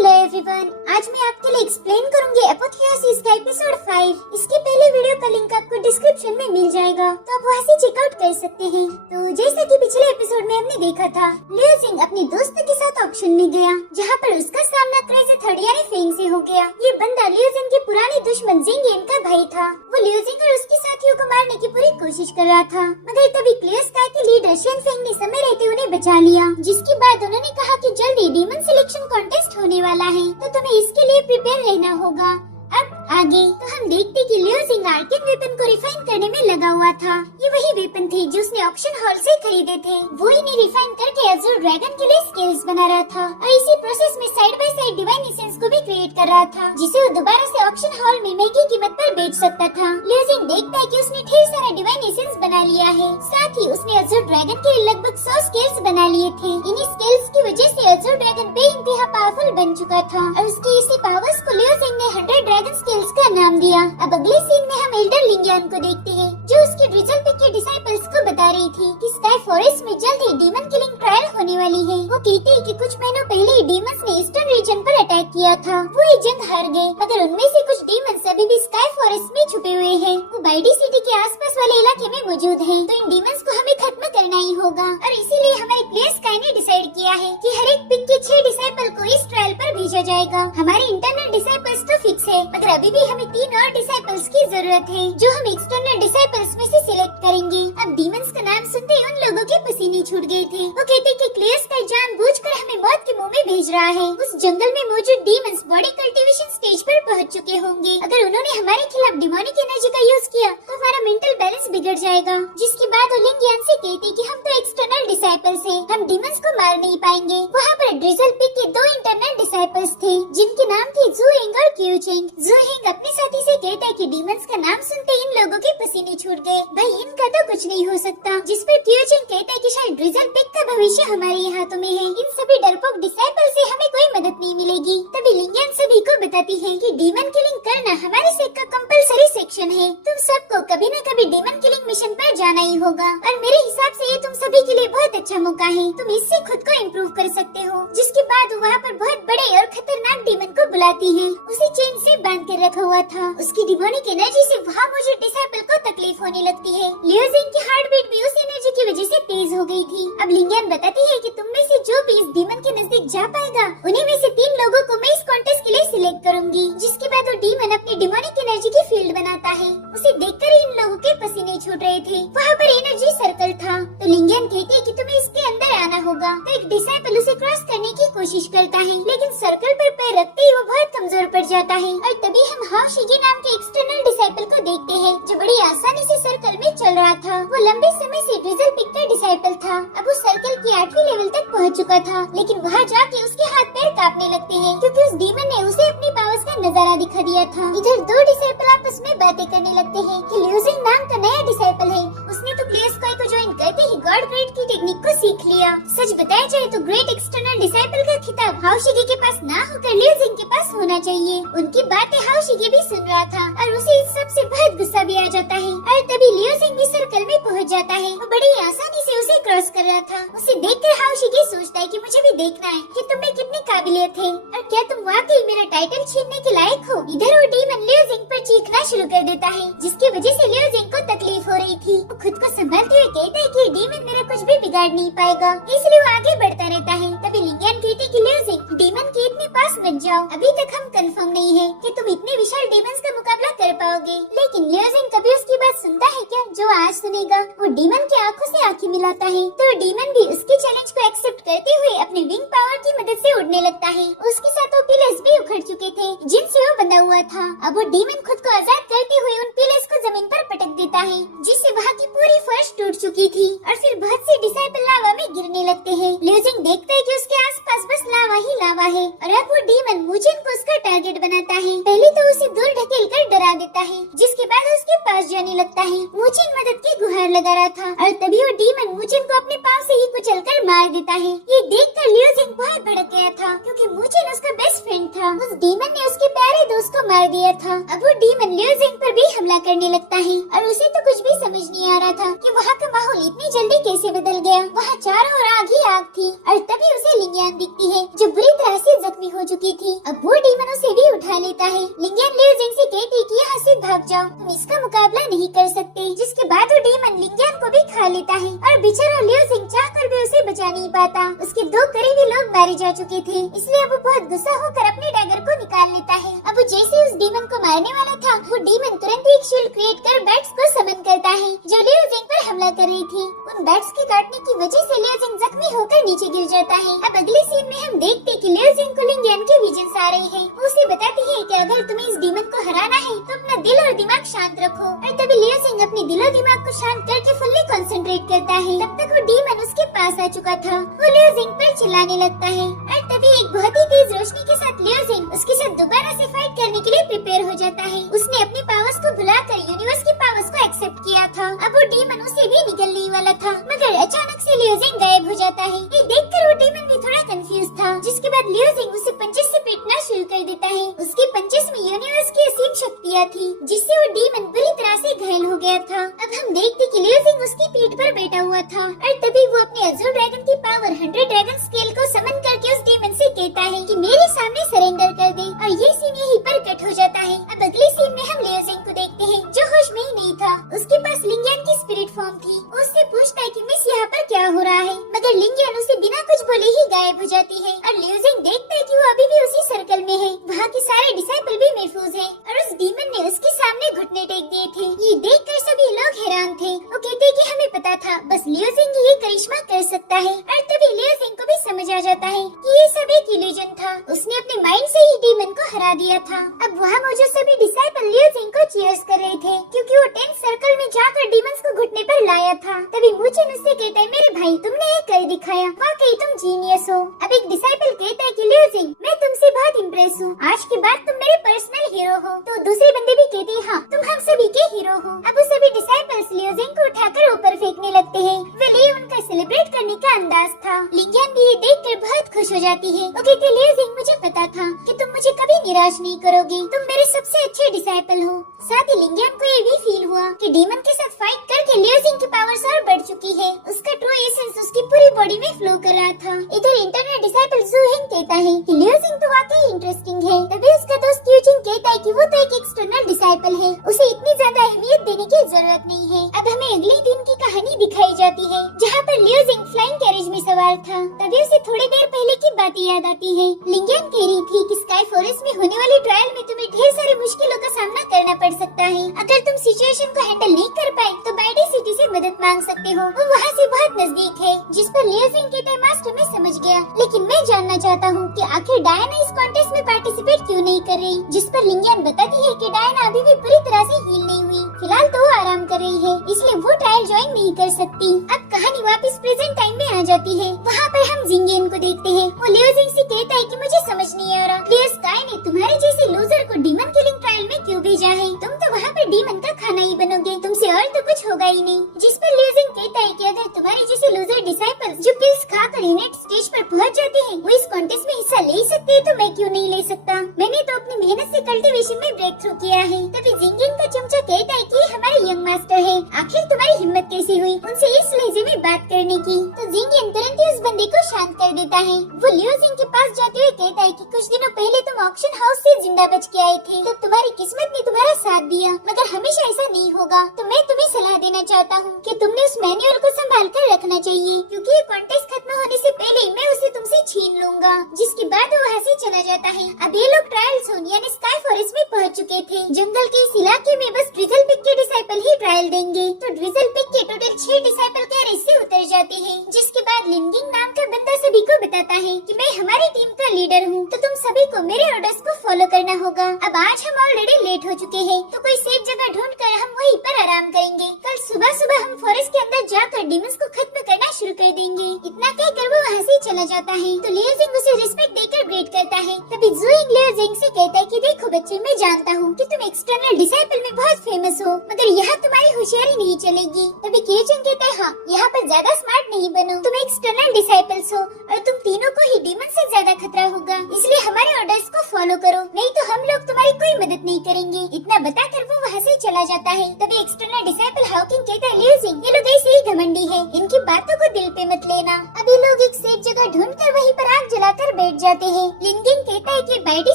Hello everyone, आज मैं आपके लिए एक्सप्लेन करूंगी एपोथेओसिस का एपिसोड 5। इसके पहले वीडियो का लिंक आपको डिस्क्रिप्शन में मिल जाएगा, तो आप वहां से चेकआउट कर सकते हैं। तो जैसा कि पिछले एपिसोड में हमने देखा था, लियो जिंग अपने दोस्त के साथ ऑक्शन में गया, जहां पर उसका सामना क्रेजी थर्ड यानी फेंग से हो गया। ये बंदा लियो जिंग के पुराने दुश्मन जिंग येन का भाई था। वो लियो जिंग और उसके साथियों को मारने की पूरी कोशिश कर रहा था, मगर तभी क्लियर स्काई के लीडर शेन फेंग ने समय रहते उन्हें बचा लिया। जिसके बाद उन्होंने कहा कि जल्दी डीमन सिलेक्शन कॉन्टेस्ट होने वाला है, तो तुम्हें इसके लिए प्रिपेयर रहना होगा। अब आगे तो हम देखते कि लियो जिंग आर्केन वेपन को रिफाइन करने में लगा हुआ था। ये वही वेपन थे जो उसने ऑक्शन हॉल से खरीदे थे। वो इन्हें रिफाइन करके अज़ूर ड्रैगन के लिए स्किल्स बना रहा था और इसी प्रोसेस में side by side divine essence को भी क्रिएट कर रहा था, जिसे वो दोबारा से ऑक्शन हॉल में महंगी कीमत पर बेच सकता था। लियो जिंग देखता है कि उसने ढेर सारा डिवाइन एसेंस बना लिया है। साथ ही उसने अज़ूर ड्रैगन के लिए लगभग 100 स्किल्स बना लिए थे। इन्हीं स्किल्स की वजह से अज़ूर ड्रैगन बेइंतहा पावरफुल बन चुका था और उसकी इसी पावर्स को लियो जिंग ने 100 ड्रैगन स्किल्स का नाम दिया। अब अगले सीन में हम एल्डर लिंगियान को देखते हैं, जो उसके ड्रिजल पिक के डिसाइपल्स को बता रही थी कि स्काई फॉरेस्ट में जल्द ही डीमन किलिंग ट्रायल होने वाली है। वो कहती है कि कुछ महीनों पहले ही डीमंस ने ईस्टर्न रीजन पर अटैक किया था। वो ये जंग हार गए, मगर उनमें से कुछ डीमंस अभी भी स्काई फॉरेस्ट में छुपे हुए हैं। वो बाइडी सिटी के आसपास वाले इलाके में मौजूद हैं। तो इन डीमंस को हमें खत्म करना ही होगा और इसीलिए हमारे प्लेयर स्काई ने डिसाइड किया है कि हर एक पिक के 6 डिसाइपल को इस ट्रायल पर भेजा जाएगा। हमारे इंटरनल डिसाइपल्स तो फिक्स है, मगर अभी भी हमें 3 और डिसाइपल्स की जरूरत है, जो हम एक्सटर्नल डिसाइपल्स में से सिलेक्ट करेंगे। अब डीमंस का नाम सुनते ही उन लोगों के पसीने छूट गए थे। वो कहते कि क्लियर स्काई जानबूझकर हमें मौत के मुंह में भेज रहा है। उस जंगल में मौजूद डीमंस बॉडी कल्टीवेशन स्टेज पर पहुंच चुके होंगे। अगर उन्होंने हमारे खिलाफ डिमोनिक एनर्जी का यूज किया तो हमारा मेंटल बैलेंस बिगड़ जाएगा। जिसके बाद वो लिंगियान से कहते कि हम तो एक्सटर्नल डिसाइपल्स हैं, हम डीमंस को मार नहीं पाएंगे। वहाँ पर ड्रिजल पिक के 2 इंटरनल डिसाइपल्स थे, जिनके नाम थे ज़ूहेंग और क्यूचेंग। ज़ूहेंग अपने साथी से कहता है कि डीमंस का नाम सुनते इन लोगों के पसीने छूट गए, भाई इनका तो कुछ नहीं हो सकता। जिस पर क्यूचेंग कहता है कि शायद ड्रिजल पिक का भविष्य हमारे ही हाथों में है, इन सभी डरपोक डिसाइपल से हमें कोई मदद नहीं मिलेगी। तभी लिंगियन सभी को बताती है कि डीमन किलिंग करना हमारे सेक का कंपलसरी सेक्शन है। तुम सबको कभी न कभी डीमन किलिंग मिशन पर जाना ही होगा और मेरे हिसाब से ये तुम सभी के लिए बहुत अच्छा मौका है। तुम इससे खुद को इम्प्रूव कर सकते हो। जिसके बाद वहाँ पर बहुत बड़े और खतरनाक डीमन को बुलाती है। उसे चेन से बांध कर रखा हुआ था। उसकी डिमोनिक एनर्जी से वहाँ मौजूद डिसाइपल को तकलीफ होने लगती है। लियो जिंग की हार्ट बीट भी उस एनर्जी की वजह से तेज हो गई थी। अब लिंगियन बताती है कि तुम में से जो भी इस डीमन के नजदीक जा पाएगा, उन्हीं में से 3 लोगों को मैं इस कॉन्टेस्ट के लिए सिलेक्ट करूंगी। जिसके बाद वो डीमन अपनी डिमोनिक एनर्जी की फील्ड बनाता है। उसे देखकर इन लोगों के पसीने छूट रहे थे। वहाँ पर एनर्जी सर्कल था। तो लिंगियन कहती है कि तुम्हें इसके अंदर आना होगा। तो एक डिसाइपल उसे क्रॉस करने की कोशिश करता है, लेकिन सर्कल पर पैर रखते ही वो बहुत कमजोर पड़ जाता है। और तभी हम हाओ शिगे नाम के एक्सटर्नल डिसाइपल को देखते हैं, जो बड़ी आसानी से सर्कल में चल रहा था। वो लंबे समय से ड्रिजल पिक का डिसाइपल था। अब वो सर्कल की 8वीं लेवल तक पहुंच चुका था, लेकिन वहाँ जाके उसके हाथ पैर कांपने लगते हैं, क्योंकि उस डीमन ने उसे अपनी पावर्स का नजारा दिखा दिया था। इधर 2 डिसाइपल आपस में बातें करने लगते हैं कि लियो जिंग नाम का नया डिसाइपल है। उसने तो क्लियर स्काई को ज्वाइन करते ही गॉड ग्रेड की टेक्निक को सीख लिया। सच बताया जाए तो ग्रेट एक्सटर्नल डिसाइपल का खिताब हाओ शिगे के पास ना होकर लियो जिंग के पास होना चाहिए। उनकी बातें हाओ शिगे भी सुन रहा था और उसे इस सब से बहुत गुस्सा भी आ जाता है। और तभी लियो जिंग भी सर्कल में पहुंच जाता है। वो बड़ी आसानी से उसे क्रॉस कर रहा था। उसे देखकर हाओ शिगे सोचता है कि मुझे भी देखना है कि तुम में कितनी काबिलियत है और क्या तुम वाकई मेरा टाइटल छीनने के लायक हो। इधर वो डीमन लियो जिंग पर चीखना शुरू कर देता है, जिसकी वजह से लियो जिंग को तकलीफ हो रही थी। वो खुद को संभालते हुए कहता है कि डीमन मेरा कुछ भी बिगाड़ नहीं पाएगा, इसलिए वो आगे बढ़ता रहता है। तभी लिंगियन कहती कि लियो जिंग डीमन के इतने पास मत जाओ, अभी तक हम कंफर्म नहीं है कि तुम इतने विशाल डीमंस का मुकाबला कर पाओगे। लेकिन लियो जिंग कभी उसकी बात सुनता है क्या, जो आज सुनेगा? वो डीमन की आंखों से आंखें मिलाता है, तो डीमन भी उसके चैलेंज को एक्सेप्ट करते हुए अपने विंग पावर की मदद से उड़ने लगता है। उसके साथ वो पिलर्स भी उखड़ चुके थे, जिनसे वो बंधा हुआ था। अब वो डीमन खुद को आजाद करते हुए उन पिलर्स को जमीन पर पटक देता है, जिससे वहाँ की पूरी फर्श टूट चुकी थी और फिर बहुत से डिसाइपल लावा में गिरने लगते हैं। लियो जिंग देखता है कि उसके आसपास बस लावा ही लावा है और अब वो डीमन मुचिन को उसका टारगेट बनाता है। पहले तो उसे दूर ढकेल कर डरा देता है, जिसके बाद उसके पास जाने लगता है। मुचिन मदद की गुहार लगा रहा था और तभी वो डीमन मुचिन को अपने पांव से ही कुचलकर मार देता है। ये देखकर लियो जिंग बहुत भड़क गया था, क्योंकि मुचिन उसका बेस्ट फ्रेंड था। उस डीमन ने उसके प्यारे दोस्त को मार दिया था। अब वो डीमन लियो जिंग पर भी हमला करने लगता है और उसे तो कुछ भी समझ नहीं आ रहा था कि वहाँ का माहौल इतनी जल्दी कैसे बदल गया। वहाँ चारों ओर आग ही आग थी और तभी उसे लिंगियान दिखती है, जो बुरी तरह से जख्मी हो चुकी थी। अब वो डीमन उसे भी उठा लेता है। लिंगियन लियो जिंग से कहती है कि यहाँ से भाग जाओ, तुम इसका मुकाबला नहीं कर सकते। जिसके बाद वो डीमन लिंगियन को भी खा लेता है और बेचारा लियो जिंग चाहकर भी उसे बचा नहीं पाता। उसके 2 करीबी लोग मारे जा चुके थे, इसलिए वो बहुत गुस्सा होकर अपने डैगर को निकाल लेता है। अब वो जैसे उस डीमन को मारने वाला था, वो डीमन तुरंत एक शील्ड क्रिएट कर बैट्स को समन करता है जो लियो जिंग पर हमला कर रही थी। उन बैट्स के काटने की वजह से लियो जिंग जख्मी होकर नीचे गिर जाता है। अब अगले सीन में हम देखते कि लियो जिंग को लिंगियन के विजन्स आ रही है। वो उसे बताती है कि अगर तुम्हें इस डीमन को हराना है तो अपना दिल और दिमाग शांत रखो। और तभी लियो जिंग अपने दिल और दिमाग को शांत करके फुल्ली कंसंट्रेट करता है। तब तक वो डीमन उसके पास आ चुका था। वो लियो जिंग पर चिल्लाने लगता है और तभी एक बहुत ही तेज रोशनी के साथ लियो जिंग उसके साथ दोबारा से फाइट करने के लिए प्रिपेयर हो जाता है। उसने अपनी पावर्स को भुलाकर यूनिवर्स की पावर्स को एक्सेप्ट किया था। अब वो डीमन उसे भी निकलने वाला था, मगर अचानक से लियो जिंग गायब हो जाता है। ये देखकर वो डीमन भी थोड़ा कंफ्यूज था। जिसके बाद लियो जिंग उसे पंचेस से पीटना शुरू कर देता है। उसके पंचेस में यूनिवर्स की असीम शक्तियाँ थी, जिससे वो डीमन बुरी तरह से घायल हो गया था। अब हम देखते कि लियो जिंग उसकी पीठ पर बैठा हुआ था और तभी वो अपने अज़ूर ड्रैगन की पावर 100 ड्रैगन स्केल को समन करके उस डीमन से कहता है कि मेरे सामने सरेंडर कर दे। और ये सीन यहीं पर कट हो जाता है। अब अगले सीन में हम लियो जिंग को देखते हैं जो होश में ही नहीं था। उसके पास लिंगियन की स्पिरिट फॉर्म थी। उससे पूछता है कि मिस यहाँ पर क्या हो रहा है, मगर लिंगियन उसे बिना कुछ बोले ही गायब हो जाती है। और लियो जिंग देखता है कि वो अभी भी उसी सर्कल में है। वहाँ के सारे डिसाइपल भी महफूज हैं और उस डीमन ने उसके सामने घुटने टेक दिए थे। ये देखकर सभी लोग हैरान थे। वो कहते कि हमें पता था, बस लियो जिंग ये करिश्मा कर सकता है। और तभी लियो जिंग को भी समझ आ जाता है कि ये सब एक इल्यूजन था। उसने अपने माइंड से ही डीमन को हरा दिया था। अब वहाँ मौजूद सभी डिसाइपल लियो जिंग को चीयर्स कर रहे थे, क्योंकि वो 10 सर्कल में जाकर डीमंस को घुटने पर लाया था। तभी मुचिन उससे कहता है मेरे भाई तुमने ये कर दिखाया, वाकई तुम जीनियस हो। अब एक डिसाइपल कहता है कि लियो जिंग मैं तुमसे बहुत इम्प्रेस हूँ, आज के बाद तुम मेरे पर्सनल हीरो हो। तो दूसरे बंदे भी कहते हैं हाँ तुम हम सभी के हीरो हो। अब वो सभी डिसाइपल्स लियो जिंग को उठाकर ऊपर फेंकने लगते हैं। ये उनका सेलिब्रेट करने का अंदाज था। लिंगियन भी ये देखकर बहुत खुश हो जाती है। वो कहती है लियो जिंग मुझे पता था कि तुम मुझे कभी निराश नहीं करोगे, तुम मेरे सबसे अच्छे डिसाइपल हो। साथ ही लिंगियन को ये भी फील हुआ कि डीमन के साथ फाइट करके लियो जिंग की पावर्स और बढ़ चुकी है। उसका ट्रू एसेंस उसकी पूरी बॉडी में फ्लो कर रहा था। इधर इंटरनेट डिसाइपल जूहिंग कहता है कि लियो जिंग तो वाकई इंटरेस्टिंग है। तभी उसका दोस्त यूजिन कहता है कि वो तो एक एक्सटर्नल डिसाइपल है, उसे इतनी ज्यादा अहमियत देने की जरूरत नहीं है। अब हमें अगले दिन की कहानी दिखाई जाती है, जहाँ पर लियो जिंग फ्लाइंग कैरेज में सवार था। तभी उसे थोड़ी देर पहले की बातें याद आती है। लिंगियन कह रही थी कि स्काई फॉरेस्ट में होने वाली ट्रायल में तुम्हें ढेर सारी मुश्किलों का सामना करना पड़ सकता है। अगर तुम सिचुएशन को हैंडल नहीं कर पाए तो बाइडी सिटी से मदद मांग सकते हो, वो वहाँ से बहुत नजदीक है। जिस पर लियो जिंग कहता है मास्टर मैं समझ गया, लेकिन मैं जानना चाहता हूँ कि आखिर डायना इस कॉन्टेस्ट में पार्टिसिपेट क्यों नहीं कर रही। जिस पर लिंगियन बताती है कि डायना अभी भी पूरी तरह से हील नहीं हुई, फिलहाल तो वो आराम कर रही है, इसलिए वो ट्रायल ज्वाइन नहीं कर सकती। अब कहानी वापस प्रेजेंट टाइम में आ जाती है। वहाँ पर हम जिंगियन को देखते हैं। वो लियो जिंग से कहता है कि मुझे समझ नहीं आ रहा, क्लियर स्काई ने तुम्हारे जैसे लूजर को डीमन किलिंग ट्रायल में क्यों भेजा है। तुम तो वहाँ पर डीमन का खाना ही बनोगे, तुमसे और तो कुछ होगा ही नहीं। जिस पर लियो जिंग कहता है कि अगर तुम्हारे जैसे लूजर डिसाइपल जो पिल्स खाकर इनेट स्टेज पर पहुँच जाते हैं वो इस कॉन्टेस्ट में हिस्सा ले सकते हैं, तो मैं क्यों नहीं ले सकता। मैंने तो अपनी मेहनत से कल्टीवेशन में ब्रेक थ्रू किया है। तभी जिंगियन का चमचा कहता है कि हमारे यंग मास्टर है, आखिर तुम्हारी हिम्मत कैसी हुई उनसे इस लहजे में बात करने की। तो जिंगियन तुरंत ही उस बंदे को शांत कर देता है। वो लियो जिंग के पास जाते हुए कहता है कि कुछ दिनों पहले तुम ऑक्शन हाउस से जिंदा बच के आए थे, तब तुम्हारी किस्मत ने तुम्हारा साथ दिया, मगर हमेशा ऐसा नहीं होगा। तो मैं तुम्हें सलाह देना चाहता हूँ कि तुमने उस मैन्युअल को संभाल कर रखना चाहिए, क्योंकि ये कॉन्टेस्ट खत्म होने से पहले मैं उसे तुमसे छीन लूंगा। जिसके बाद वो वहाँ से चला जाता है। अब ये लोग ट्रायल जोन यानी स्काई फॉरेस्ट में पहुँच चुके थे। जंगल के इस इलाके में बस ड्रिजल पिक के डिसाइपल ही ट्रायल देंगे। तो ड्रिजल पिक के टोटल 6 डिसाइपल के रेस से उतर जाते हैं। जिसके बाद लिंगिंग नाम का बंदा सभी को बताता है कि मैं हमारी टीम का लीडर हूँ, तो तुम सभी को मेरे ऑर्डर्स को फॉलो करना होगा। अब आज हम ऑलरेडी लेट हो चुके हैं, तो कोई सेफ जगह ढूंढ कर हम वहीं पर आराम करेंगे। कल सुबह सुबह हम फॉरेस्ट के अंदर जाकर डीमंस को खत्म करना शुरू कर देंगे। इतना कहकर वो वहाँ से चला जाता है। तो लियो जिंग उसे रिस्पेक्ट देकर ग्रेट करता है। तभी जूहिंग लियो जिंग से कहता है कि देखो बच्चे, मैं जानता हूँ कि तुम एक्सटर्नल डिसाइपल में बहुत फेमस हो, मगर यहाँ तुम्हारी होशियारी नहीं चलेगी। तभी कियोजिन कहता है हाँ, यहाँ पर ज्यादा स्मार्ट नहीं बनो, तुम एक्सटर्नल डिसाइपल्स हो और तुम तीनों को ही डीमन से ज्यादा खतरा होगा, इसलिए हमारे ऑर्डर्स को फॉलो करो, नहीं तो हम लोग तुम्हारी कोई मदद नहीं करेंगे। इतना बताकर वो वहाँ से चला जाता है। तभी एक्सटर्नल डिसाइपल हाउकिंग कहता है, लियू जिंग, ये लोग ऐसे ही घमंडी है, इनकी बातों को दिल पे मत लेना। अभी लोग एक सेफ जगह ढूंढकर वहीं पर आग जलाकर बैठ जाते हैं। लिनगिंग कहता है कि बाइडी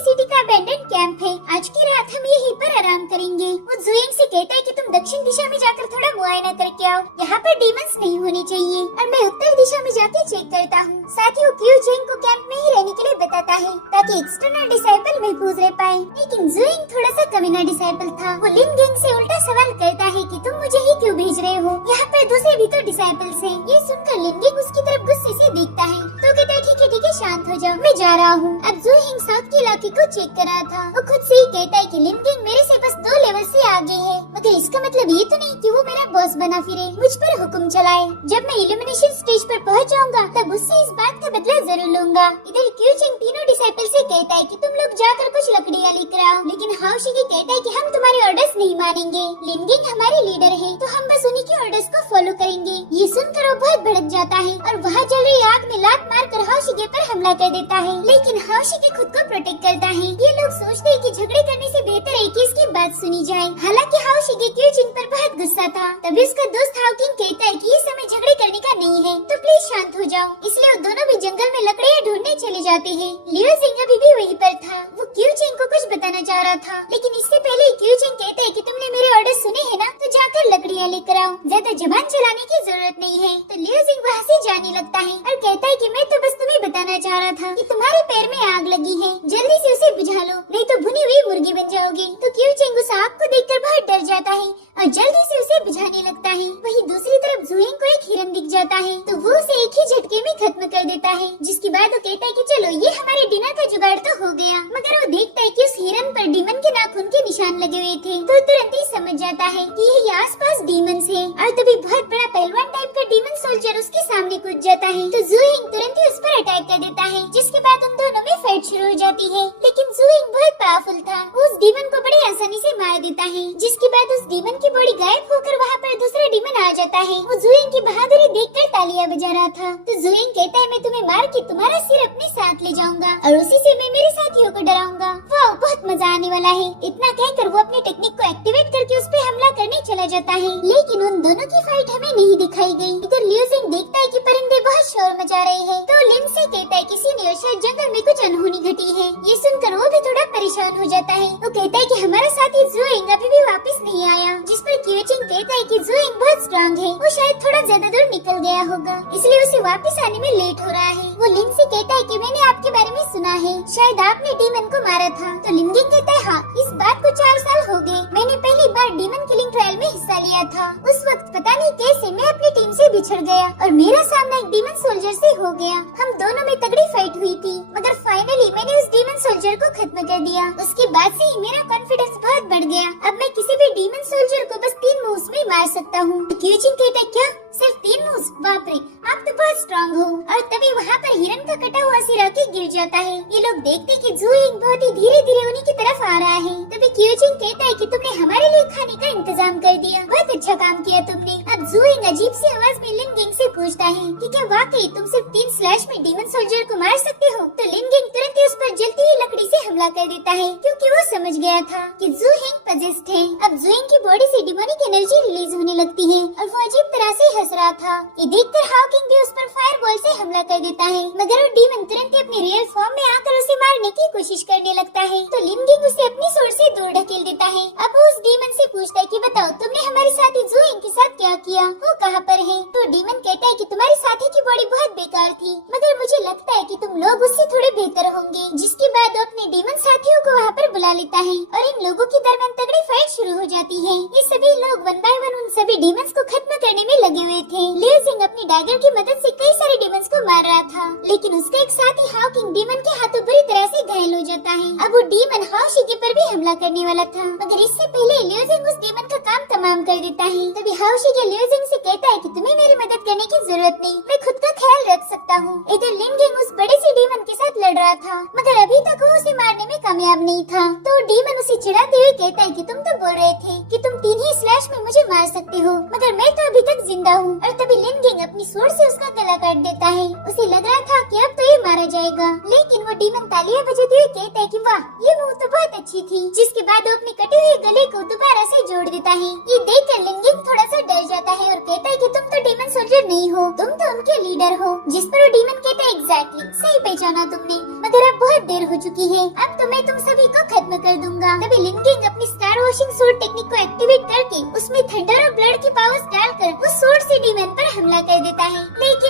सिटी का अबेंडन कैंप है, आज की रात हम यहीं पर आराम करेंगे। वो जुइंग से कहता है कि तुम दक्षिण दिशा में जाकर थोड़ा मुआयना करके आओ, यहाँ पर डीमंस नहीं होने चाहिए। और मैं उत्तर दिशा में जाके चेक करता हूँ। साथ ही वो क्यू चेंग को कैंप में ही रहने के लिए बताता है ताकि एक्सटर्नल डिसाइपल महफूज रह पाए। लेकिन जुइंग थोड़ा सा कमीना डिसाइपल था। वो लिनगिंग से उल्टा सवाल करता है कि तुम मुझे ही क्यों भेज रहे हो, यहाँ पर दूसरे भी तो डिसाइपल्स हैं। ये सुनकर लिनगिंग उसकी तरफ गुस्से से देखता है तो कहता है, ठीक है शांत हो जाओ, मैं जा रहा हूँ। अब जुइंग साउथ के इलाके को चेक कर रहा था। वो खुद से ही कहता है कि लिनगिंग मेरे से बस 2 लेवल से आगे है, मगर इसका मतलब ये तो नहीं कि वो मेरा बॉस बना फिरे, मुझ पर हुक्म चलाए। जब मैं इल्यूमिनेशन स्टेज पर पहुँच जाऊंगा तब उससे इस बात का बदला जरूर लूंगा। इधर क्यूचिंग तीनों डिसाइपल से कहता है कि तुम लोग जाकर कुछ लकड़ियाँ लेकर आओ, लेकिन हाउशिगी कहता है कि हम तुम्हारे ऑर्डर्स नहीं मानेंगे। लिनगिंग हमारे लीडर है तो हम बस उन्हीं के ऑर्डर्स को फॉलो करेंगे। ये सुनकर वो बहुत भड़क जाता है और वहाँ जल रही आग में लात मारकर हाउशिगी पर हमला कर देता है। लेकिन हाउशिगी खुद को प्रोटेक्ट करता है। ये लोग सोचते हैं कि झगड़े करने से बेहतर है कि इसकी बात सुनी जाए। हालांकि हाउशिगी क्यूचिंग पर बहुत गुस्सा था। तभी उसका दोस्त हाउकिंग कहता है कि ये समय झगड़े करने का नहीं है, तो प्लीज शांत हो जाओ। इसलिए वो दोनों भी जंगल में लकड़ियाँ ढूंढने चले जाते हैं। लियू जिंग अभी भी वहीं पर था। वो क्यूचिंग को कुछ बताना चाह रहा था, लेकिन इससे पहले क्यूचिंग कहता है कि तुमने मेरे ऑर्डर सुने हैं ना, तो जाकर लकड़ियाँ लेकर आओ, ज्यादा जबान चलाने की जरूरत नहीं है। तो लियू जिंग वहाँ से जाने लगता है और कहता है कि मैं तो बस तुम्हें बताना चाह रहा था कि तुम्हारे पैर में आग लगी है, जल्दी से उसे बुझा लो, नहीं तो भुनी हुई मुर्गी बन जाओगे। तो क्यूचिंग उस आग को देखकर बहुत डर जाता है और जल्दी से उसे बुझाने लगता है। वहीं दूसरी तरफ जुइंग को एक हिरन दिख जाता है तो वो उसे एक ही झटके में खत्म कर देता है, जिसके बाद वो कहता है कि चलो ये हमारे डिनर का जुगाड़ तो हो गया। मगर वो देखता है कि उस हिरन पर डीमन के नाखून के निशान लगे हुए थे तो तुरंत ही समझ जाता है कि ये आसपास डीमंस हैं। और तभी बहुत बड़ा पहलवान टाइप का डीमन सोल्जर उसके सामने कूद जाता है तो जुइंग तुरंत ही उस पर अटैक कर देता है, जिसके बाद उन दोनों में फाइट शुरू हो जाती है। लेकिन जुइंग बहुत पावरफुल था, उस डीमन को बड़ी आसानी से मार देता है, जिसके बाद उस डीमन की बॉडी गायब होकर वहाँ पर दूसरा डीमन आ जाता है। वो जुइंग की बहादुरी देखकर तालियां बजा रहा था। तो जुइंग कहता है, मैं तुम्हें मार के तुम्हारा सिर अपने साथ ले जाऊंगा और उसी से मैं मेरे साथियों को डराऊंगा। वाह, बहुत मजा आने वाला है। इतना कहकर वो अपने टेक्निक को एक्टिवेट करके उस पर हमला करने चला जाता है। लेकिन उन दोनों की फाइट हमें नहीं दिखाई गई। इधर लियू जिंग देखता है कि परिंदे बहुत शोर मचा रहे हैं तो लिन से कहता है किसी ने शायद जंगल में कुछ अनहोनी घटी है। ये सुनकर वो भी थोड़ा परेशान हो जाता है। वो कहता है कि हमारा साथी जुइंग अभी भी वापस नहीं आया, जिस पर क्यूचिंग कहता है कि जुइंग बहुत स्ट्रांग है, वो शायद थोड़ा ज्यादा दूर निकल गया होगा, इसलिए उसे वापस आने में लेट हो रहा है। वो लिन से कहता है कि मैंने आपके बारे में सुना है, शायद आपने डीमन को मारा था। तो लिनगिंग कहता है, हाँ, इस बात को 4 साल हो गए। मैंने पहली बार डीमन किलिंग ट्रायल में हिस्सा लिया था। उस वक्त पता नहीं कैसे मैं अपनी टीम से बिछड़ गया और मेरा सामना एक डीमन सोल्जर से हो गया। हम दोनों में तगड़ी फाइट हुई थी, मगर फाइनली मैंने उस डीमन सोल्जर को खत्म कर दिया। उसके बाद से ही मेरा कॉन्फिडेंस बहुत बढ़ गया। अब मैं किसी भी डीमन सोल्जर को बस 3 मूव्स में मार सकता हूँ। क्यूचिंग कहता है, क्या सिर्फ 3 मूव्स? बाप रे, आप तो बहुत स्ट्रांग हो। और तभी वहाँ पर हिरन का कटा हुआ सिर आके गिर जाता है। ये लोग देखते कि जुइंग बहुत ही धीरे धीरे उन्हीं की तरफ आ रहा है। तभी क्यूचिंग कहता है कि तुमने हमारे लिए खाने का इंतजाम कर दिया, बहुत अच्छा काम किया तुमने। अब जुइंग अजीब सी आवाज में लिनगिंग से पूछता है कि क्या वाकई तुम सिर्फ 3 स्लैश में डीमन सोल्जर को मार सकते हो? तो लिनगिंग तुरंत ही उस पर जलती हुई लकड़ी से हमला कर देता है, क्योंकि वो समझ गया था कि जुइंग पजेस्ड है। अब जुइंग की बॉडी से डिमोनिक एनर्जी रिलीज होने लगती है और वो अजीब तरह से हंस रहा था। ये देखकर हाउकिंग भी उस पर फायरबॉल से हमला कर देता है, मगर वो डीमन तुरंत ही अपने रियल फॉर्म में आकर उसे मारने की कोशिश करने लगता है। तो लिनगिंग उसे अपनी सोर्ड से दूर ढकेल देता है। अब वो उस डीमन से पूछता है कि बताओ तुमने हमारे साथी जुइंग के साथ क्या किया, वो कहाँ पर है? तो डीमन कहता है कि तुम्हारे साथी की बॉडी बहुत बेकार थी, मगर मुझे लगता है कि तुम लोग उससे थोड़े बेहतर होंगे। जिसके बाद वो अपने डीमन साथियों को वहाँ पर बुला लेता है और इन लोगों के दरमियान तगड़ी फाइट शुरू हो जाती है। ये सभी लोग 1 बाय 1 उन सभी डीमंस को खत्म करने में लगे हुए थे। लियू जिंग अपनी डैगर की मदद से कई सारे डीमंस को मार रहा था, लेकिन उसका एक साथी हाउकिंग डीमन के हाथों बुरी तरह से घायल हो जाता है। अब वो डीमन हाउशिगी पर भी हमला करने वाला था, मगर इससे पहले लियू जिंग उस डीमन का काम तमाम कर देता है। तभी हाउशिगी लियू जिंग से कहता है कि तुम्हें मेरी मदद करने की जरूरत नहीं, मैं खुद का ख्याल रख सकता हूँ। इधर लिनगिंग उस बड़े से डीमन के साथ लड़ रहा था, मगर अभी तक वो उसे मारने में कामयाब नहीं था। तो डीमन उसे चिढ़ाते हुए कहता है कि तुम तो बोल रहे थे कि तुम 3 ही स्लैश में मुझे मार सकते हो, मगर मैं तो अभी तक जिंदा हूँ। और तभी लिनगिंग अपनी सोर्ड से उसका गला काट देता है। उसे लग रहा था कि अब तो ये मारा जाएगा, लेकिन वो डीमन तालियां बजाते तभी वो कहता है कि वाह ये मूव तो बहुत अच्छी थी, जिसके बाद वो अपने कटे हुए गले को दोबारा से जोड़ देता है। ये देखकर लिनगिंग थोड़ा सा डर जाता है और कहता है कि तुम तो डीमन सोल्जर नहीं हो, तुम तो उनके लीडर हो। जिस पर वो डीमन कहता है एग्जैक्टली सही पहचाना तुमने, मगर अब बहुत देर हो चुकी है, अब तो मैं तुम सभी को खत्म कर दूंगा। तभी लिनगिंग अपनी स्टार वॉशिंग सूट टेक्निक को एक्टिवेट करके उसमें थंडर और ब्लड की पावर्स डालकर उस सूट से डीमन पर हमला कर देता है।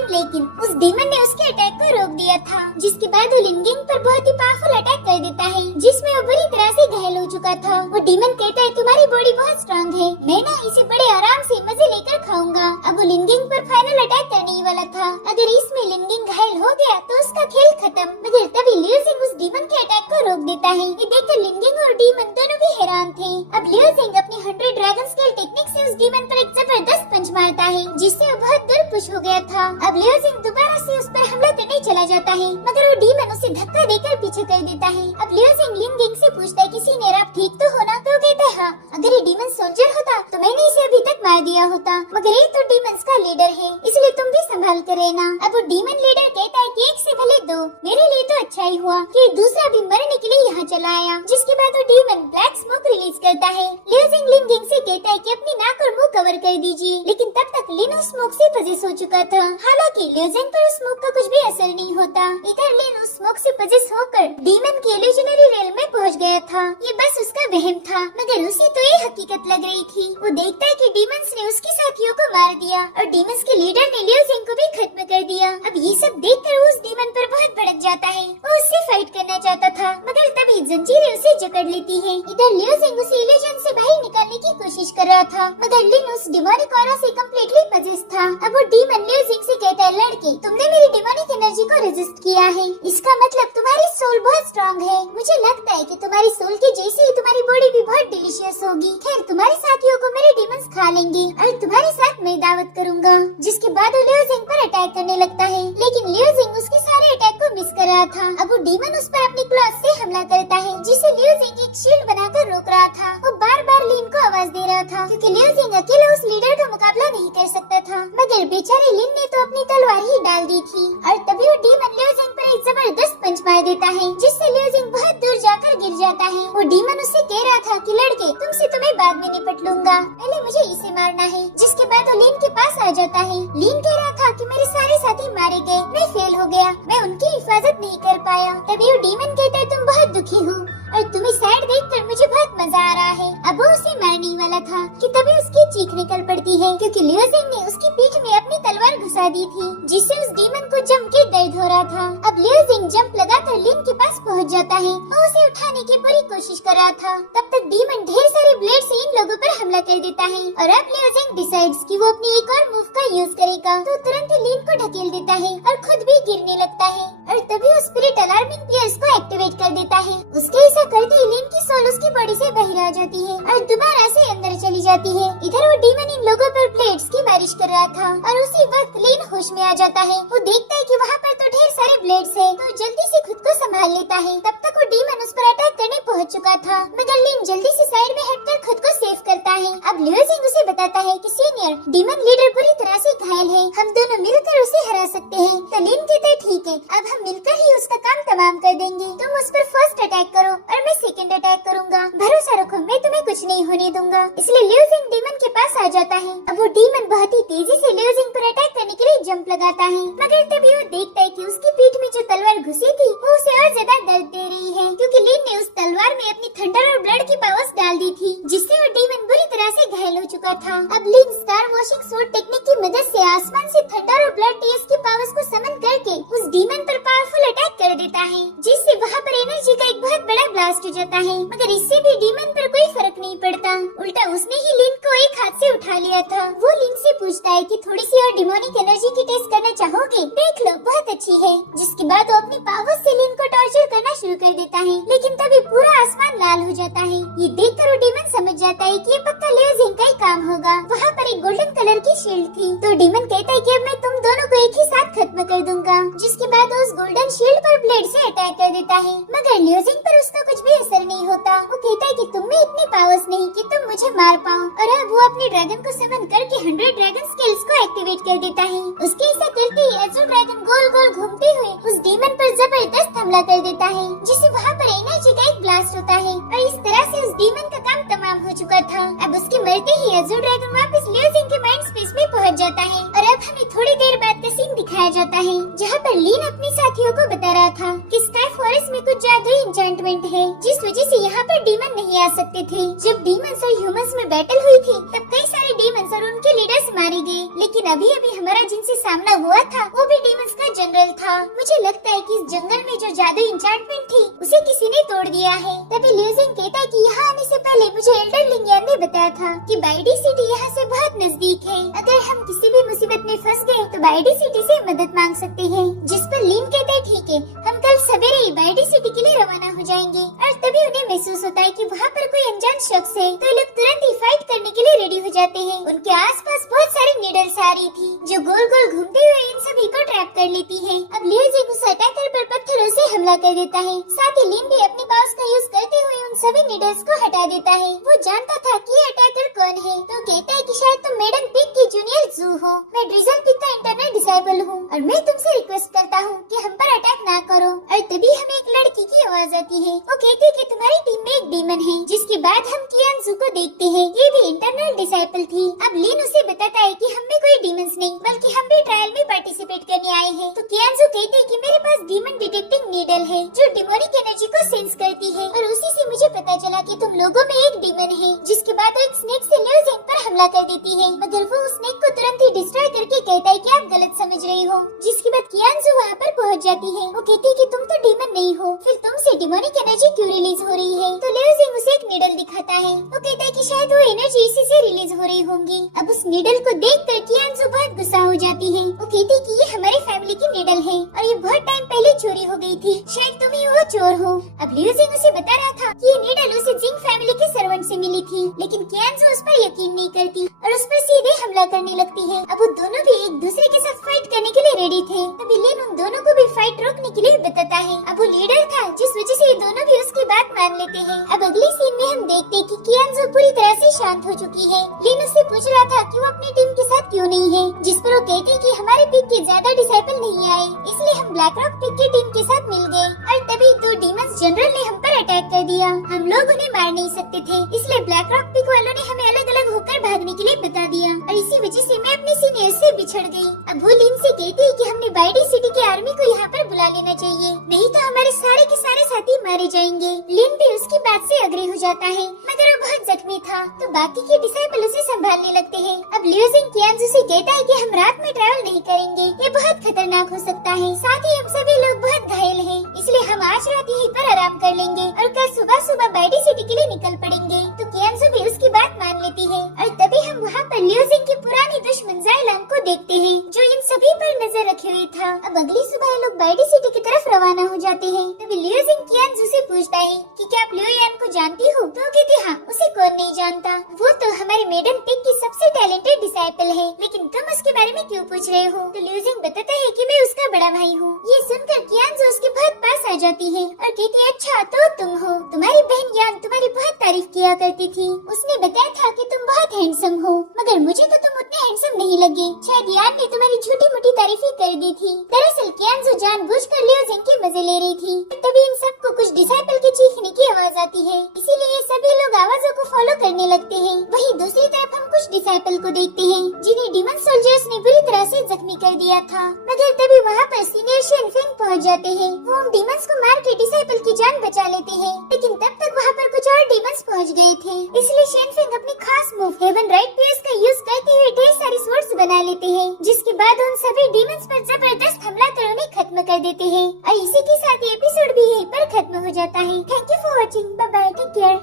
लेकिन उस डीमन ने उसके अटैक को रोक दिया था, जिसके बाद वो लिनगिंग पर बहुत ही पावरफुल अटैक कर देता है, जिसमें वो बुरी तरह से घायल हो चुका था। वो डीमन कहता है तुम्हारी बॉडी बहुत स्ट्रांग है, मैं ना इसे बड़े आराम से मजे लेकर खाऊंगा। अब वो लिनगिंग पर फाइनल अटैक करने ही वाला था, अगर इसमें लिनगिंग घायल हो गया तो उसका खेल खत्म। मगर तभी लियो जिंग उस डीमन के अटैक को रोक देता है। ये देखकर लिनगिंग और डीमन दोनों भी हैरान थे। अब लियो जिंग अपनी 100 ड्रैगन स्केल टेक्निक से उस डीमन पर एक जबरदस्त पंच मारता है, जिससे वो बहुत दूर पुश हो गया था। अब लियो जिंग दोबारा से उस पर हमला करने चला जाता है, मगर वो डीमन उसे धक्का देकर पीछे कर देता है। अब लियो जिंग लिनगिंग से पूछता है कि सीनियर आप ठीक तो हो ना? तो कहता है हाँ, अगर ये डीमन सोल्जर होता तो मैंने इसे अभी तक मार दिया होता, मगर ये तो डीमंस का लीडर है, इसलिए तुम भी संभाल कर रहना। अब वो डीमन लीडर कहता है कि एक से भले दो, मेरे लिए तो अच्छा ही हुआ कि दूसरा भी मरने के लिए यहाँ चला आया। जिसके बाद वो डीमन ब्लैक स्मोक रिलीज करता है। लियो जिंग लिनगिंग से कहता है कि अपनी नाक और मुंह कवर कर दीजिए, लेकिन तब तक लिन उस स्मोक से पजेस हो चुका था। हालांकि लियो जिंग पर उस स्मोक का कुछ भी असर नहीं होता। इधर लिन उस स्मोक से पजेस होकर डीमन के इल्यूजनरी रेल में पहुँच गया था। ये बस उसका वहम था, मगर उसे तो ये हकीकत लग रही थी। वो देखता है कि डीमंस ने उसके साथियों को मार दिया और डीमंस के लीडर ने लियो जिंग को भी खत्म कर दिया। अब ये सब देखकर वो उस डीमन पर बहुत भड़क जाता है। वो उससे फाइट करना चाहता था, मगर तभी जंजीरें उसे जकड़ लेती है। इधर लियो जिंग उसे इल्यूजन से बाहर निकालने की कोशिश कर रहा था, मगर लिन उस डिमोनिक ऑरा से कम्प्लीटली पजेस था। अब वो डीमन लियो जिंग से कहता है लड़के तुमने मेरी डिमोनिक एनर्जी को रेजिस्ट किया है, इसका मतलब तुम्हारी सोल बहुत स्ट्रांग है। मुझे लगता है कि तुम्हारी सोल के जैसे ही तुम्हारी बॉडी भी बहुत डिलीशियस होगी। खैर तुम्हारे साथियों को मेरे डीमंस खा लेंगे और तुम्हारे साथ मैं दावत करूंगा। जिसके बाद वो लियो जिंग पर अटैक करने लगता है, लेकिन लियो जिंग उसके सारे अटैक को मिस कर रहा था। अब वो डीमन उस पर अपनी क्लॉथ से हमला करता है, जिसे लियो जिंग एक शील्ड बनाकर रोक रहा था। वो बार बार लिन को आवाज दे रहा था, क्योंकि लियो जिंग अकेला उस लीडर का मुकाबला नहीं कर सकता था। मगर बेचारे लिन ने तो अपनी तलवार ही डाल दी थी और तभी वो डीमन लियो जिंग पर एक जबरदस्त पंच मार देता है, जिससे लियो जिंग बहुत दूर जाकर गिर जाता है। वो डीमन उससे कह रहा था कि लड़के तुमसे तो मैं बाद में निपट लूंगा, पहले मुझे इसे मारना है। जिसके बाद वो लिन के पास आ जाता है। लिन कह रहा था कि मेरे सारे साथी मारे गए, मैं फेल हो गया, मैं उनकी हिफाजत नहीं कर पाया। तभी वो डीमन कहता है तुम बहुत दुखी हो और तुम्हें सैड देखकर मुझे बहुत मजा आ रहा है। अब वो उसे मारने ही वाला था कि तभी उसकी चीख निकल पड़ती है, क्योंकि लियो जिंग ने उसकी पीठ में अपनी तलवार घुसा दी थी, जिससे उस डीमन को जम के दर्द हो रहा था। अब लियो जिंग जंप लगाकर लिन के पास पहुंच जाता है और उसे उठाने की पूरी कोशिश कर रहा था। तब तक डीमन ढेर सारे ब्लेड से इन लोगों पर हमला कर देता है और अब लियो जिंग डिसाइड्स कि वो अपनी एक और मूव का यूज करेगा, तो तुरंत ही लिन को ढकेल देता है और खुद भी गिरने लगता है। और तभी वो स्पिरिट अलार्मिंग प्लेयर्स को एक्टिवेट कर देता है। उसके ऐसा करते ही लिन की सोल उसकी बॉडी से बाहर आ जाती है और दोबारा से अंदर चली जाती है। इधर वो डीमन इन लोगों पर ब्लेड्स की बारिश कर रहा था और उसी वक्त लिन होश में आ जाता है। वो देखता है कि वहाँ पर तो ढेर सारे ब्लेड्स हैं, तो जल्दी से खुद को संभाल लेता है। तब तक वो डीमन उस पर अटैक करने पहुँच चुका था, मगर लिन जल्दी से साइड में हटकर खुद को सेव करता है। अब लियो जिंग उसे बताता है कि सीनियर डीमन लीडर बुरी तरह से घायल है, हम दोनों मिलकर उसे हरा सकते हैं। तो लिन कहता है ठीक है, अब हम मिलकर ही उसका काम तमाम कर देंगे। तुम उस पर फर्स्ट अटैक करो और मैं सेकंड अटैक करूंगा, भरोसा रखो मैं तुम्हें कुछ नहीं होने दूंगा। इसलिए लियो जिंग डीमन के पास आ जाता है। अब वो डीमन बहुत ही तेजी से लियो जिंग पर अटैक करने के लिए जंप लगाता है, मगर तभी वो देखता है कि उसकी पीठ में जो तलवार घुसी थी वो उसे और ज्यादा दर्द दे रही है, क्योंकि लिन ने उस तलवार में अपनी थंडर और ब्लड की पावर्स डाल दी थी, जिससे वो डीमन बुरी तरह से घायल हो चुका था। अब लिन स्टार वॉशिंग सूट टेक्निक की मदद से आसमान से थंडर और ब्लड टीयर्स की पावर्स को समन करके उस डीमन पर पावरफुल अटैक कर देता है, जिससे वहाँ पर एनर्जी का एक बहुत बड़ा ब्लास्ट हो जाता है। मगर इससे भी डीमन पर कोई फर्क नहीं पड़ता, उल्टा उसने ही लिन को एक हाथ से उठा लिया था। वो लिन से पूछता है कि थोड़ी सी और डिमोनिक एनर्जी की टेस्ट करना चाहोगे? देख लो बहुत अच्छी है। जिसके बाद वो अपनी पावर्स से लिन को टॉर्चर करना शुरू कर देता है, लेकिन तभी पूरा आसमान लाल हो जाता है। ये देखकर वो डीमन समझ जाता है कि ये पक्का लियो जिंग का ही काम होगा। वहाँ पर एक गोल्डन कलर की शील्ड थी, तो डीमन कहता है कि अब मैं तुम दोनों को एक ही साथ खत्म कर दूंगा। जिसके बाद उस गोल्डन शील्ड पर ब्लेड से अटैक कर देता है, मगर लियो जिंग पर उसका कुछ भी असर नहीं होता। वो कहता है कि तुम में इतने पावर्स नहीं कि तुम मुझे मार पाओ, और अब वो अपने ड्रैगन को समन करके 100 ड्रैगन स्किल्स को एक्टिवेट कर देता है। उसके ऐसा करते ही एज़ुर ड्रैगन गोल गोल घूमते हुए उस डीमन पर जबरदस्त हमला कर देता है, जिससे वहाँ पर एनर्जी का एक ब्लास्ट होता है और इस तरह से उस डीमन का काम तमाम हो चुका था। अब उसके मरते ही एज़ुर ड्रैगन वापस लियो जिंग के माइंड स्पेस में पहुँच जाता है और अब हमें थोड़ी देर बाद का सीन दिखाया जाता है जहाँ पर लीन अपने साथियों को बता रहा था कि स्काई फॉरेस्ट में कुछ जादुई एन्चेंटमेंट है, जिस वजह से यहाँ पर डीमन नहीं आ सकते थे। जब डीमंस और ह्यूमंस में बैटल हुई थी तब कई सारे डीमंस और उनके लीडर्स मारे गए, लेकिन अभी अभी हमारा जिनसे सामना हुआ था वो भी डीमंस का जनरल था। मुझे लगता है कि इस जंगल में जो जादुई एन्चेंटमेंट थी उसे किसी ने तोड़ दिया है। तभी लियो जिंग कहता है कि यहाँ आने से पहले मुझे एल्डर लिंगियन ने बताया था कि बाइडी सिटी यहाँ से बहुत नजदीक है। अगर हम किसी भी मुसीबत में फंस गए तो बाइडी सिटी से मदद मांग सकते हैं। जिस पर लीन कहता है ठीक है, हम कल सवेरे ही बाइडी सिटी के लिए रवाना हो जाएंगे। और तभी उन्हें महसूस होता है कि वहाँ पर कोई अनजान शख्स है, तो लोग तुरंत ही फाइट करने के लिए रेडी हो जाते हैं। उनके आसपास बहुत सारी नीडल्स आ रही थी जो गोल गोल घूमते हुए इन सभी को ट्रैप कर लेती है। अब लियो जिंग उस अटैकर पर पत्थरों से हमला कर देता है। साथ ही लीन भी अपनी पावर्स का यूज करते हुए उन सभी नीडल्स को हटा देता है। वो जानता था कि ये अटैकर कौन है, तो कहता है कि शायद तुम मैडम पिग की जूनियर जू हो। मैं ड्रिजल पिग का इंटरनल डिसेबल हूँ और मैं तुमसे रिक्वेस्ट करता हूँ कि हम पर अटैक ना करो। और तभी हमें एक लड़की की आवाज आती है। वो कहती है कि तुम्हारी टीम में एक डीमन है। जिसके बाद हम कियान जू को देखते हैं, ये भी इंटरनल डिसेबल थी। अब लीन उसे बताता है कि हम में कोई डीमंस नहीं बल्कि हम भी ट्रायल में पार्टिसिपेट करने आए हैं। तो कियान जू कहती है कि मेरे पास डीमन डिटेक्टिंग नीडल है जो डिमोनिक एनर्जी को सेंस करती है, और उसी से मुझे पता चला कि तुम लोगों में एक डीमन है। जिसके बाद वो एक स्नेक से लियो जिंग पर हमला कर देती है, मगर वो उस स्नेक को तुरंत ही डिस्ट्रॉय करके कहता है कि आप गलत समझ रही हो। जिसके बाद कियान जू वहाँ पर पहुँच जाती है। वो कहती है कि तुम तो डीमन नहीं हो, फिर तुमसे डिमोनिक एनर्जी क्यों रिलीज हो रही है। तो लियो जिंग उसे एक नीडल दिखाता है। वो कहता है कि शायद वो एनर्जी इसी से रिलीज हो रही होंगी। अब उस नीडल को देखकर कियान जू बहुत गुस्सा हो जाती है। वो कहती है कि ये हमारे फैमिली की नीडल है और ये बहुत टाइम पहले चोरी हो गई थी, शायद तुम ही वो चोर हो। अब लियो जिंग उसे बता रहा था कि ये नीडल उसे जिंग फैमिली के सर्वेंट से मिली थी, लेकिन कियान जू उस पर यकीन नहीं करती और उस पर सीधे हमला करने लगती है। अब वो दोनों भी एक दूसरे के साथ फाइट करने के लिए रेडी थे। तभी लीन उन दोनों को भी फाइट रोकने के लिए बताता है। अब वो लीडर था जिस वजह से ये दोनों भी उसकी बात मान लेते हैं। अब अगले सीन में हम देखते हैं कि कियान जू पूरी तरह से शांत हो चुकी है। लीन उससे पूछ रहा था कि वो अपनी टीम के साथ क्यों नहीं है, जिस पर वो कहती है कि हमारे पिग के ज्यादा डिसाइपल नहीं आए, इसलिए हम ब्लैक रॉक पिग की टीम के साथ मिल गए। और तभी दो डीमंस जनरल ने हम पर अटैक कर दिया। हम लोग उन्हें मार नहीं सकते थे, इसलिए ब्लैक रॉक पिग वालों ने हमें अलग अलग होकर भागने के लिए बता दिया, और इसी वजह से मैं अपने सीनियर से बिछड़ गई। अब वो लीन से कहती है कि हमने बाइडी सिटी की आर्मी को यहाँ पर बुला लेना चाहिए, नहीं तो हमारे सारे के सारे साथी मारे जाएंगे। लीन भी उसकी बात से अग्री हो जाता है, मगर वो बहुत जख्मी था, तो बाकी के डिसाइपल उसे संभालने लगते हैं। अब लियो जिंग कियान जू से कहता है कि हम रात में ट्रैवल नहीं करेंगे, ये बहुत खतरनाक हो सकता है। साथ ही हम सभी लोग बहुत घायल हैं, इसलिए हम आज रात यहीं पर आराम कर लेंगे और कल सुबह सुबह बाइडी सिटी के लिए निकल पड़ेंगे। तो कियान जू भी उसकी बात मान लेती है, और तभी हम वहाँ पर लियो जिंग की पुरानी दुश्मन ज़ाइलांग को देखते हैं, जो इन सभी पर नजर रखे हुए था। अब अगली सुबह ये लोग बाइडी सिटी की तरफ रवाना हो जाते हैं। तभी लियो जिंग कियान जू से पूछता है कि क्या आप लियो यान को जानती हो। तो कहती हाँ, उसे कौन नहीं जानता, वो तो हमारे मेडन पिग की सबसे टैलेंटेड डिसाइपल है, लेकिन तुम उसके बारे में क्यों पूछ रहे हो। तो लियो जिंग बताता है कि मैं उसका बड़ा भाई हूँ। ये सुनकर कियान जू उसके बहुत पास आ जाती है और कहती है अच्छा तो तुम हो, तुम्हारी बहन यान तुम्हारी बहुत तारीफ किया करती थी, उसने बताया था कि तुम बहुत हैंडसम हो, मगर मुझे तो तुम उतने हैंडसम नहीं लगे, शायद यान ने तुम्हारी झूठी मोटी तारीफें कर दी थी। दरअसल कियान जू जानबूझकर लियो जिंग के मजे ले रही थी। तभी इन सबको कुछ डिसाइपल के चीखने की आवाज आती है, इसीलिए सभी लोग आवाजों को फॉलो करने लगते हैं। वहीं दूसरी तरफ हम कुछ डिसाइपल को देखते हैं जिन्हें डीमन सोल्जर्स ने बुरी तरह से जख्मी कर दिया था, मगर तभी वहाँ पर सीनियर शेनफेंग पहुँच जाते हैं। वो उन डीमंस को मार के डिसाइपल की जान बचा लेते हैं, लेकिन तब तक वहाँ पर कुछ और डीमंस पहुँच गए थे, इसलिए शेनफेंग अपनी खास मूव हेवन राइट पियर्स का यूज करते हुए ढेर सारी स्वॉर्ड्स बना लेते हैं, जिसके बाद उन सभी डीमंस पर जबरदस्त हमला कर उन्हें खत्म कर देते हैं। और इसी के साथ एपिसोड भी यहीं पर खत्म हो जाता है। Thank you for watching, bye bye, take care.